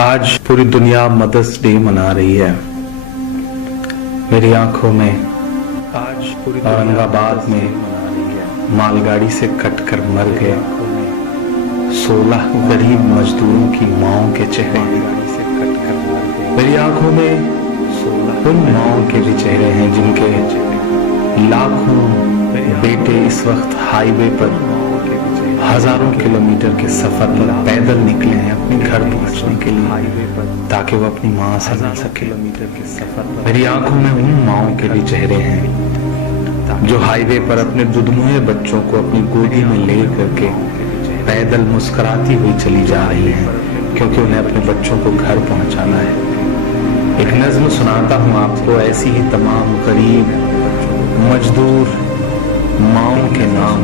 आज पूरी दुनिया मदर्स डे मना रही है। मेरी आंखों में आज पूरी औरंगाबाद में मालगाड़ी से कटकर मर गए 16 गरीब मजदूरों की माओं के चेहरे। मेरी आंखों में उन माओं के भी चेहरे हैं जिनके लाखों बेटे इस वक्त हाईवे पर हजारों किलोमीटर के सफर पर पैदल निकले हैं अपने घर पहुंचने के लिए, ताकि वो अपनी माँ से मिल सके। मेरी आंखों में उन माओं के भी चेहरे हैं जो हाईवे पर अपने दुधमुहे बच्चों को अपनी गोदी में ले करके पैदल मुस्कुराती हुई चली जा रही हैं, क्योंकि उन्हें अपने बच्चों को घर पहुंचाना है। एक नज्म सुनाता हूँ आपको, ऐसी ही तमाम गरीब मजदूर माओं के नाम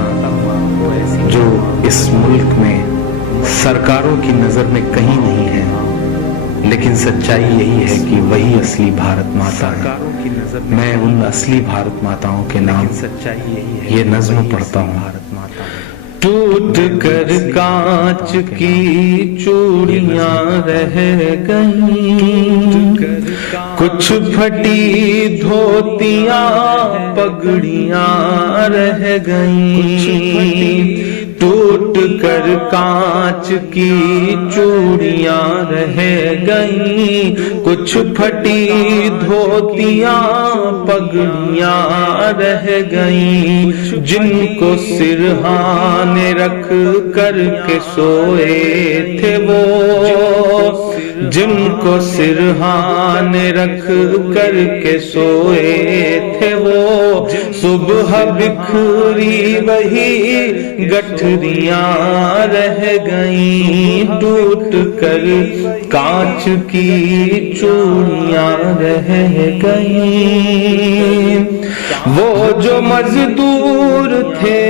जो इस मुल्क में सरकारों की नजर में कहीं नहीं है, लेकिन सच्चाई यही है कि वही असली भारत माता है। मैं उन असली भारत माताओं के नाम ये नज्म पढ़ता हूँ। टूट कर कांच की चूड़ियां रह गईं, कुछ फटी धोतियां पगड़ियां रह गईं। टूट कर कांच की चूड़ियां रह गईं, कुछ फटी धोतियां पगड़ियां रह गईं। जिनको सिरहाने रख कर के सोए थे वो, जिनको सिरहाने रख कर के सोए थे वो, सुबह बिखरी वही गठरियां रह गईं। टूट कर कांच की चूड़ियां रह गईं। वो जो मजदूर थे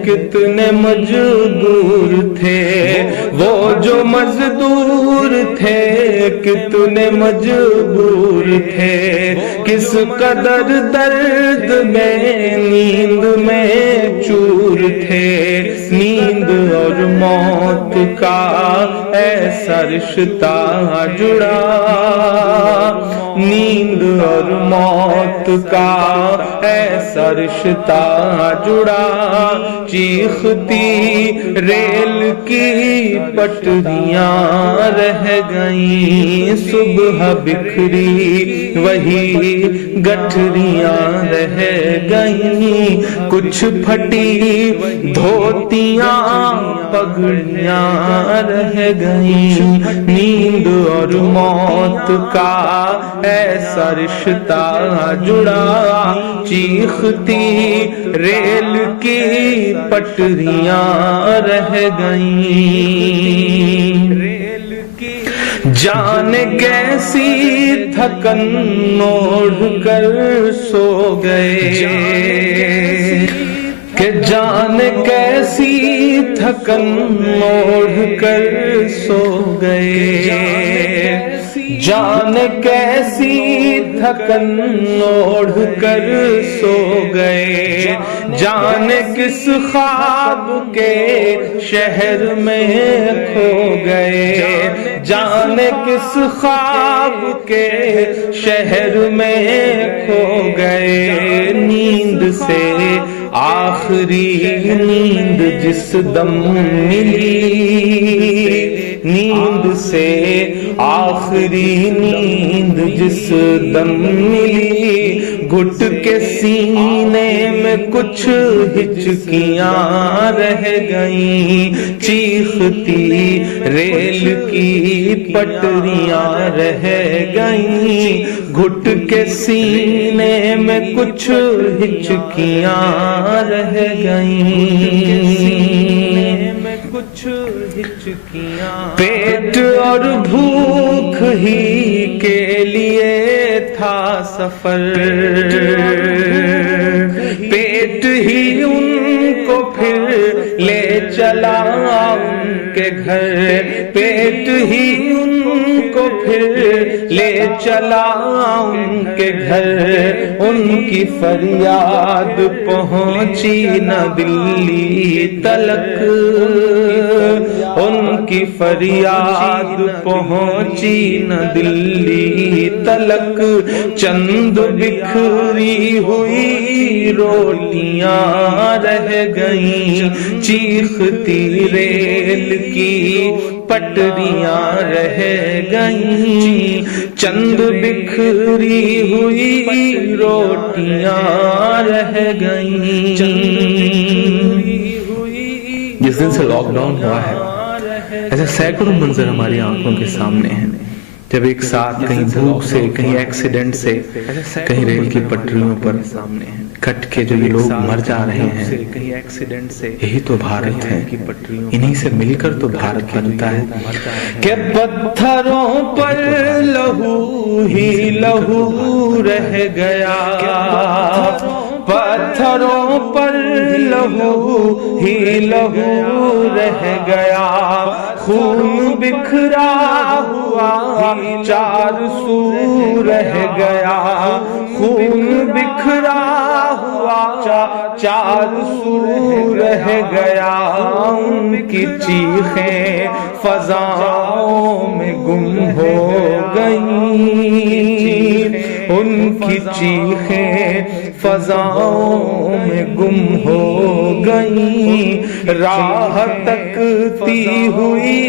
कितने मजबूर थे, वो जो मजदूर थे कितने मजबूर थे। किस कदर दर्द में नींद में चूर थे। नींद और मौत का ऐसा रिश्ता जुड़ा, नींद और मौत का ऐसा रिश्ता जुड़ा। चीखती रेल की पटरियां रह गईं, सुबह बिखरी वही गठरियां रह गईं। कुछ फटी धोतियां पगड़ियां रह गईं। नींद और मौत का ऐसा रिश्ता जुड़ा। चीखती रेल की पटरियां रह गईं। जाने कैसी थकन ओढ़ कर सो गए, कि जाने कैसी थकन ओढ़ कर सो गए। जाने कैसी थकन ओढ़ कर सो गए। जाने किस ख्वाब के शहर में खो गए। जाने किस ख्वाब के शहर में खो गए। नींद से आखिरी नींद जिस दम मिली, नींद से आखिरी नींद जिस दम मिली। घुट के सीने में कुछ हिचकियां रह गईं। चीखती रेल की पटरियां रह गईं। घुट के सीने में कुछ हिचकियां रह गईं। कुछ हिचकियां पेट और भूख ही के लिए था सफर। पेट ही उनको फिर ले चला उनके घर। पेट ही उनको फिर ले चला उनके घर। उनकी फरियाद पहुंची न दिल्ली तलक। ان کی فریاد پہنچی نہ دلی تلک، چند بکھری ہوئی روٹیاں رہ گئیں، چیختی ریل کی پٹریاں رہ گئیں، چند بکھری ہوئی روٹیاں رہ گئیں۔ جس دن سے لاک ڈاؤن ہوا ہے ایسے سینکڑوں منظر ہماری آنکھوں کے سامنے ہیں، جب ایک ساتھ کہیں بھوک سے، کہیں ایکسیڈنٹ سے، کہیں ریل کی پٹریوں پر کٹ کے جو یہ لوگ مر جا رہے ہیں، یہی تو بھارت ہے، انہی سے مل کر تو بھارت بنتا ہے۔ کہ پتھروں پر لہو ہی لہو رہ گیا، پتھروں پر لہو ہی لہو رہ گیا، خون بکھرا ہوا چار سو رہ گیا، خون بکھرا ہوا چار سو رہ گیا، ان کی چیخیں فضاؤں میں گم ہو گئیں، ان کی چیخیں فضاؤں میں گم ہو گئیں، راہ تکتی ہوئی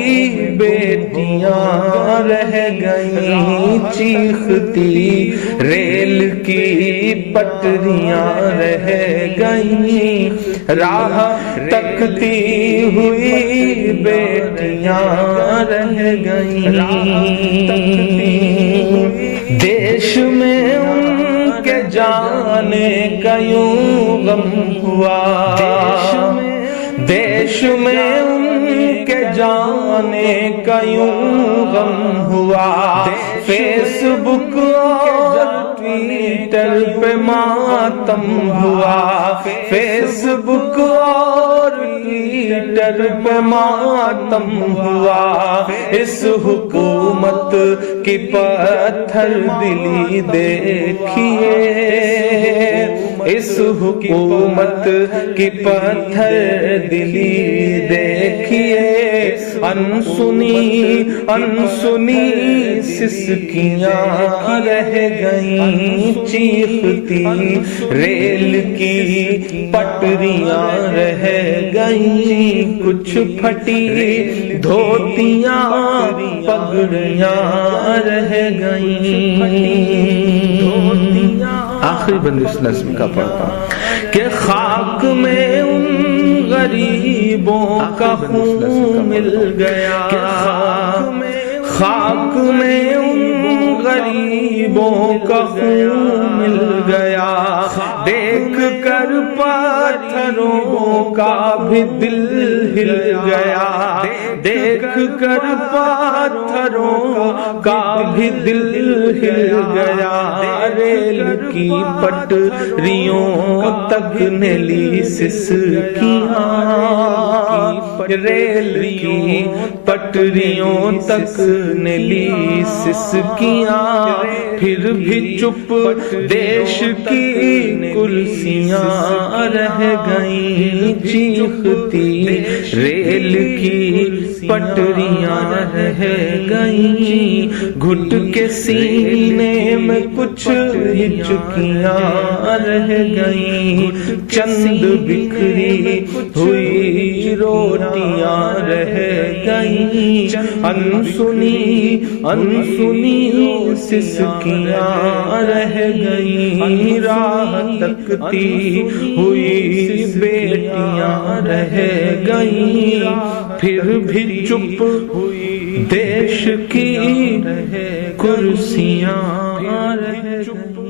بیٹیاں رہ گئیں، چیختی ریل کی پٹریاں رہ گئیں، راہ تکتی ہوئی بیٹیاں رہ گئیں، دیش میں ان کے جانے کا یوں غم ہوا، دیش میں ان کے جانے کا یوں غم ہوا، فیس بک اور ٹویٹر پہ ماتم ہوا، فیس بک اور ٹویٹر پہ ماتم ہوا، اس حکومت کی پتھر دلی دیکھیے، اس حکومت کی پتھر دلی دیکھیے، انسنی انسنی سسکیاں رہ گئیں، چیختی ریل کی پٹریاں رہ گئیں، کچھ پھٹی دھوتیاں پگڑیاں رہ گئیں۔ آخری بند اس نظم کا پڑھتا ہوں کہ خاک میں ان غریبوں کا خون مل گیا، خاک میں ان غریبوں کا خون مل گیا، دیکھ کر پتھروں کا بھی دل ہل گیا، دیکھ کر پتھروں کا بھی دل ہل گیا، ریل کی پٹریوں تک نے لی سسکیاں، ریل کی پٹریوں تک نے لی سسکیاں، پھر بھی چپ دیش کی کرسیاں رہ گئیں، چیختی ریل کی پٹریاں رہ گئیں، گھٹ کے سینے میں کچھ ہچکیاں رہ گئیں، چند بکھری ہوئی روٹیاں رہ گئیں، انسنی انسنی سسکیاں رہ گئیں، راہ تکتی ہوئی بیٹیاں رہ گئیں، پھر بھی چپ دیش کی کرسیاں رہ گئیں۔